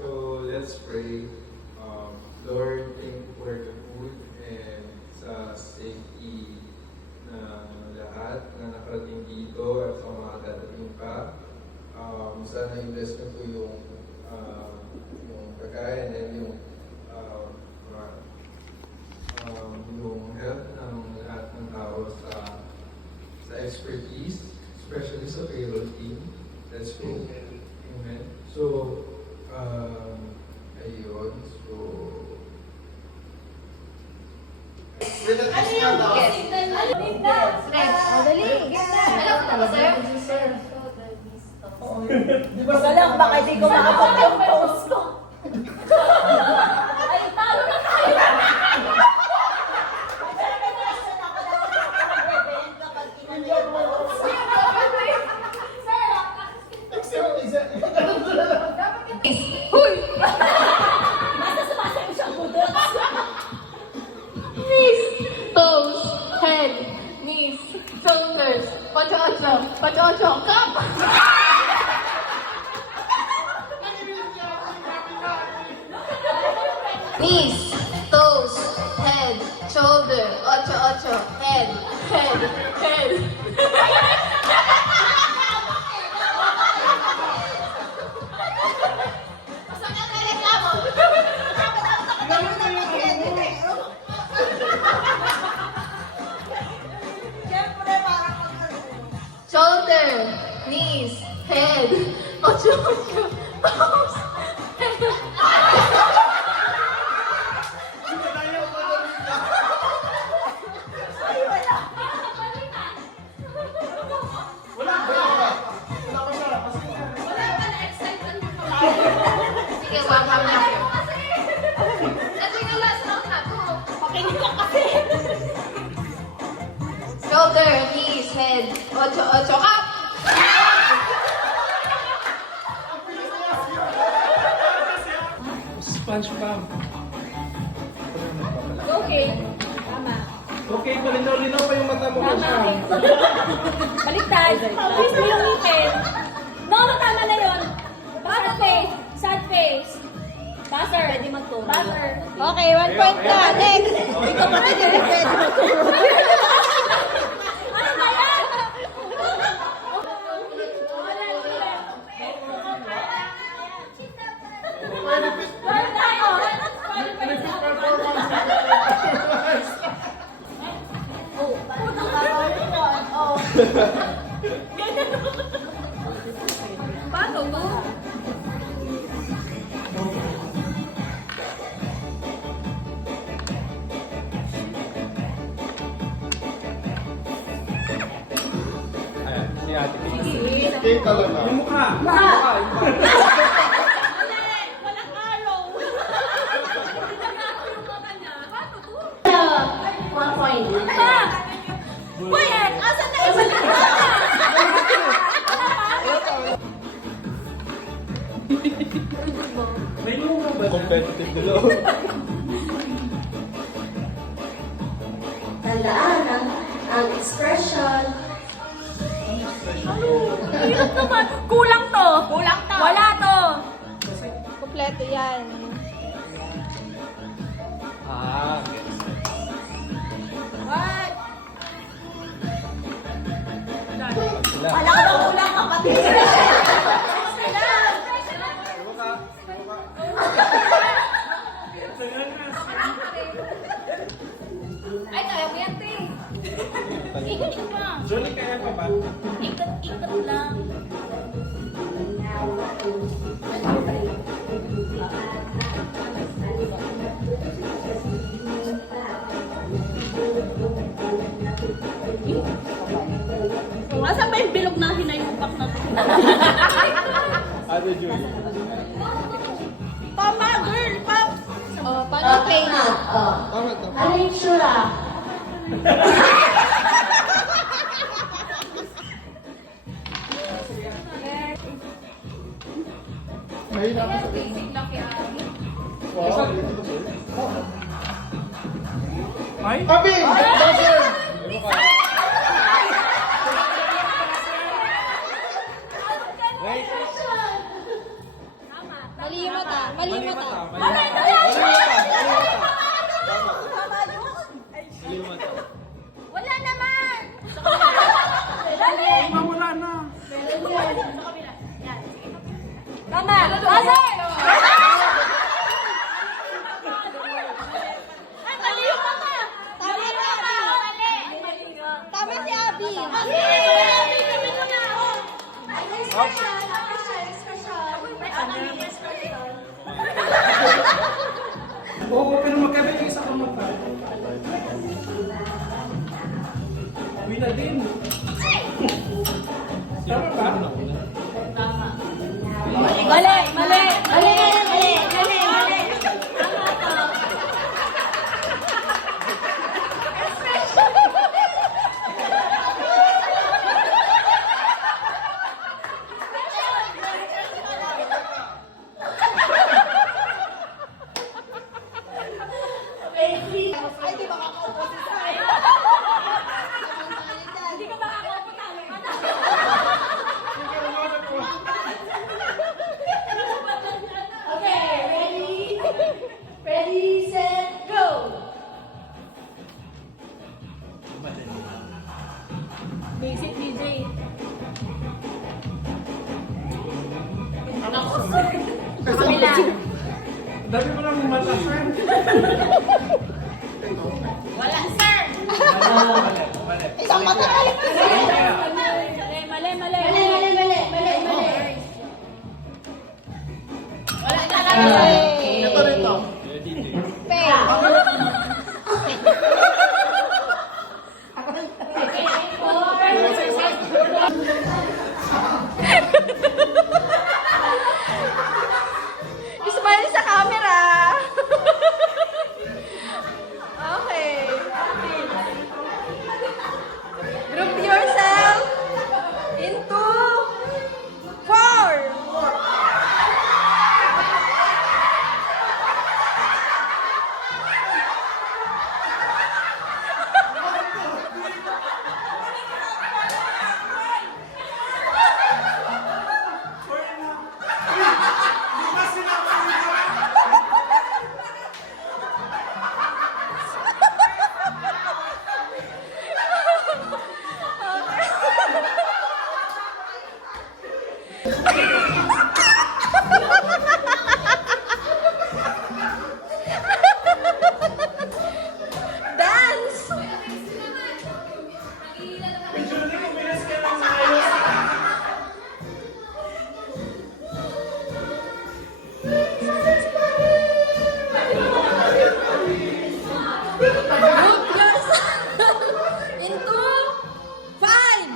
So let's pray. Lord, thank you for the food and sa safety na lahat na nakarating dito at sa mga dadating pa. Sana i-bless na po yung pagkain and yung help ng lahat ng tao sa expertise, especially sa payroll team. Let's go. Amen. So, ayun. So, Ano yung boss? Gitna! Dali, gitna. Alam ko ba, sir? Di ba salang baka hindi ko makapag-compose ko? Ay, talo na tayo! Huy! Basta sumasayo siya po doon. Knees, toes, head, knees, shoulders, ocho-ocho, ocho-ocho, cup! Knees, toes, head, shoulder, ocho-ocho, head, head. Masakit na reklamo. Shoulder, knees, head, ocho-ocho, toes, head. Sige, welcome na. Ito yung last round na to. Pakinig ka kasi. Shoulder, knees, head, ocho-ocho, up! SpongeBob. Okay. Tama. Okay, malinaw-linaw pa yung mata mo. Tama. Baliktad. Please mo yung ngipin. No, tama na yun. Sad face. Sad face. Buzzer. Pwede magturo. Buzzer. Okay, 1 point ka. Next. Ikaw pa rin yung pwede magturo. Ano ba yan? Wala tayo. Oh, putang karoon. Oh. Paano ba? Ayan, si ate. Sige. Yung mukha. Walang araw. One point. Quiet! Asan na isa na? May lumo ba? Competitive na daw. Tandaan ang expression. Hirap naman. Kulang to. Kulang to. Wala to. Kompleto yan. What? Wala ka daw kulang kapatid. Ay, kaya mo yan, te. Ikot mo. Johnny, kaya pa ba? Ikot lang. Asan ba yung bilog na hinayupak na to? Ate Julie. Tama, girl! Pop! Oh, paano play na? Tama to. Ano yung tsura? Ngayon ako sa Basic lang yan. Ay! Abi! Buzzer! Wait. Mali yung mata. Mali yung mata. Mali yung mata. Wala naman! Wala na. Tama! Buzzer! Ay, mali yung mata! Tama si Abby! Tama si Abby! Mali! Kami ko na! Oo, pero magkabit yung isa kang mata. Uwi na din. Tama ba? Mali! Mali! Mali! Mali! Mali! Mali! Tama to. Ay, di ba kakaupo si Sai? Hindi ka makakaupo talo ka na. Okay, ready? Ready, set, go! Basic DJ. Kabila. Dami mo lang mata, sir. Wala, sir! Isang mata tayo pa siya. Mali, mali, mali. Mali, mali, mali, mali, mali. Wala ka lang. Ito rito. Smile sa camera. Okay. Group yourself into 4. Dance! Group yourself into 5.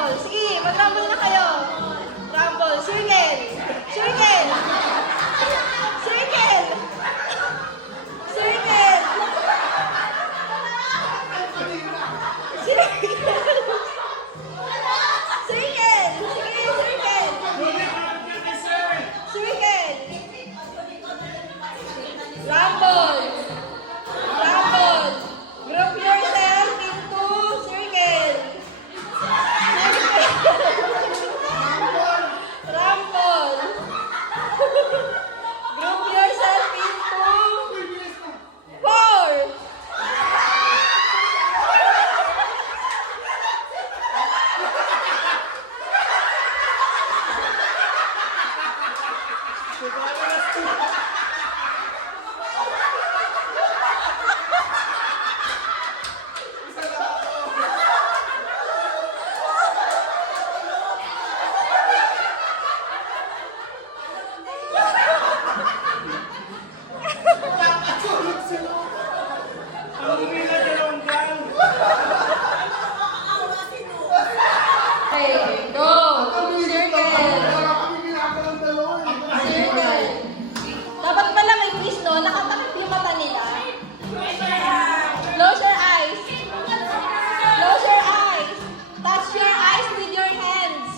rumble. Sige, mag-rumble na kayo. Rumble. Circle. Circle. Circle. Circle. Circle. Sige, circle. Circle. Rumble. Rumble. Group yourself into circle. Rumble. Group yourself into 4. Okay, go. Circle. Circle. Dapat pala may twist, no? Nakatakip yung mata nila. Close your eyes. Close your eyes. Touch your eyes with your hands.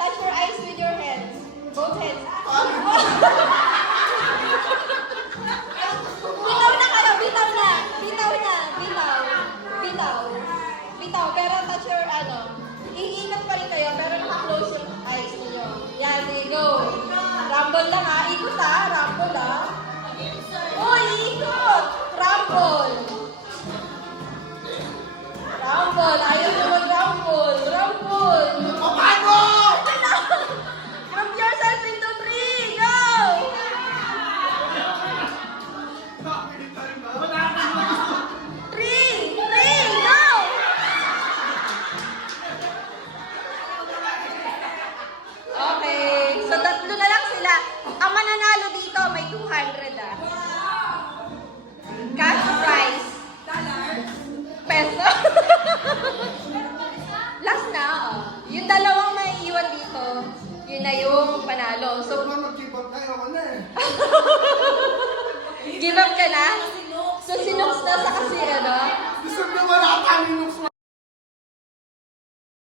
Touch your eyes with your hands. Both hands. Bitaw na kayo. Bitaw na. Bitaw na. Bitaw. Bitaw. Bitaw. Pero touch your, iingat pa rin kayo, pero naka-close yung eyes niyo. Yan, sige, go. Rumble lang ha. Ikot ha. Rumble ha. Uy, ikot. Rumble. Rumble. Ayaw mo mag-rumble. Rumble. Paano? Group yourself into 3. Go! 3. 3. Go! Okay. So, tatlo na lang sila. Ang mananalo dito, may 200 ah. Cash prize. Peso. Last na, oh. Yung dalawang may iwan dito, yun na yung panalo. So, Mag-give up tayo ako na eh. give up ka na?